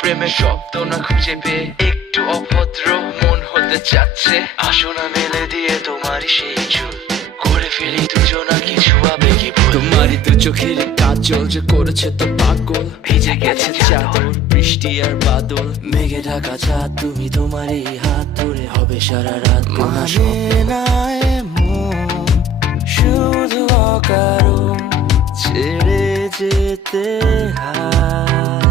প্রেমের শব্দ না খুঁজে পেয়ে একটু অভদ্র মন হতে চাচ্ছে। আসো না মেলে দিয়ে তোমারই সেই চুল, করে ফেলি দুজনা কিছু আবেগী ভুল। তোমারই দু চোখের কাজল যে করেছে তো পাগল, ভিজে গেছে চাদর বৃষ্টি আর বাদল, মেঘে ঢাকা চাঁদ তুমি তোমারই হাত ধরে হবে সারা রাত। মানে না এমন শুধু অকারণ ছেড়ে যেতে হয়।